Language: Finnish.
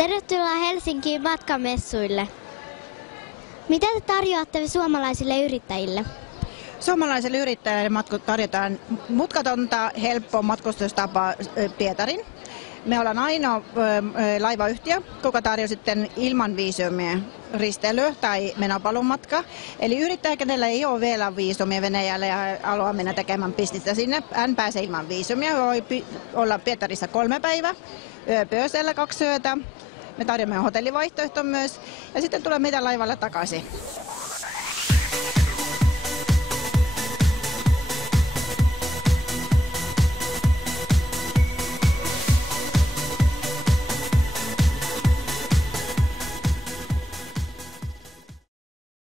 Tervetuloa Helsinkiin matkamessuille. Mitä te tarjoatte suomalaisille yrittäjille? Suomalaisille yrittäjille tarjotaan mutkatonta, helppoa matkustustapa Pietarin. Me ollaan ainoa laivayhtiö, joka tarjoaa sitten ilman viisumia risteilyä tai menopaluumatka. Eli yrittäjä, kenellä ei ole vielä viisumia Venäjälle ja haluaa mennä tekemään bisnestä sinne, hän pääsee ilman viisumia. Voi olla Pietarissa 3 päivää, yöpyösellä 2 yötä. Me tarjoamme hotellivaihtoehton myös ja sitten tulee meidän laivalla takaisin.